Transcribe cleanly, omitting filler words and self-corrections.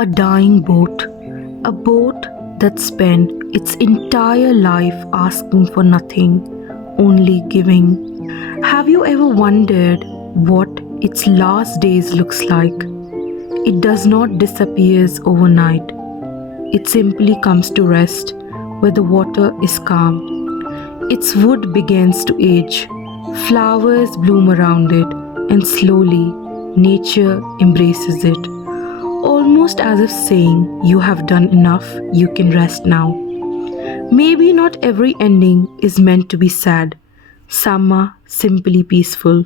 a dying boat, a boat that spent its entire life asking for nothing, only giving. Have you ever wondered what its last days looks like? It does not disappear overnight. It simply comes to rest where the water is calm. Its wood begins to age, flowers bloom around it, and slowly nature embraces it, almost as if saying, "You have done enough, you can rest now." Maybe not every ending is meant to be sad, some are simply peaceful.